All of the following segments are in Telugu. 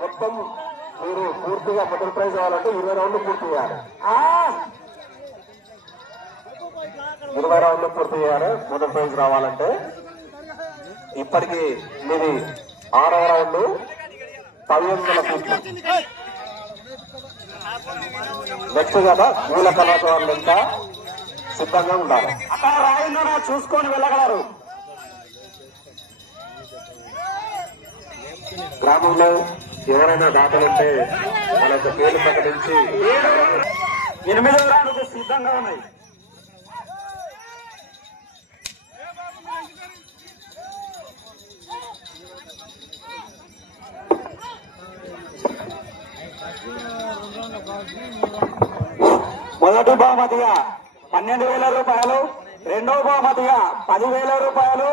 మొత్తం మీరు పూర్తిగా మొదటి ప్రైజ్ కావాలంటే 20 రౌండ్లు పూర్తి చేయాలి. 20 రౌండ్లు పూర్తి చేయాలి మొదటి ప్రైజ్ రావాలంటే. ఇప్పటికి మీది 6వ రౌండ్ 1500 పూర్తి. నెక్స్ట్ కదా మూల కళాకారులు ఇంకా సిద్ధంగా ఉండాలి. అక్కడ రాయిందో చూసుకొని వెళ్ళగలరు. గ్రామంలో ఎవరైనా దాతలుంటే వాళ్ళ యొక్క పేర్లు ప్రకటించి 8వ రౌండ్కు సిద్ధంగా ఉన్నాయి. మొదటి బహుమతిగా 12,000 రూపాయలు, రెండవ బహుమతిగా 10,000 రూపాయలు,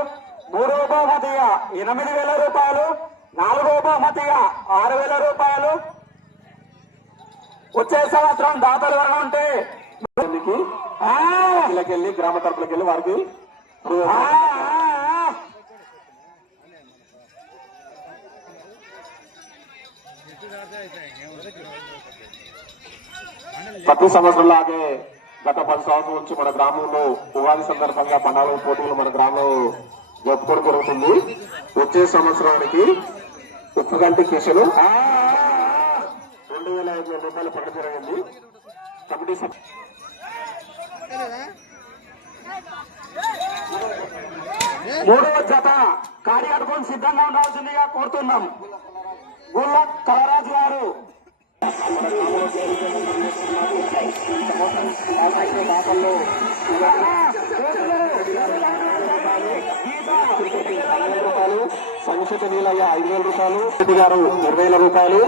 మూడవ బహుమతిగా 8,000 రూపాయలు, 4వ బహుమతిగా 6,000 రూపాయలు. వచ్చే సంవత్సరం దాతలు ఎవరైనా ఉంటే వెళ్ళి గ్రామ తరపులకు వెళ్ళి వారికి ప్రతి సంవత్సరం లాగే గత 10 సంవత్సరాల నుంచి మన గ్రామంలో ఉగాది సందర్భంగా పండుగ పోటీలు మన గ్రామంలో జరుపుకోవడం జరుగుతుంది. వచ్చే సంవత్సరానికి ఉప్పుగంటి కిషను 2,500 రూపాయలు పడడం జరిగింది. కమిటీ 3వ జత కాడి అడుగుని సిద్ధంగా ఉండాల్సిందిగా కోరుతున్నాం. గుళ్ళ కలరాజు గారు సంక్షిత నీలయ్య 5,000 రూపాయలు, గారు 20,000 రూపాయలు,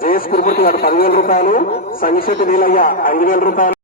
జేఎస్ కురుమూర్తి గారు 10,000 రూపాయలు, సంక్షిత నీలయ్య 5,000 రూపాయలు.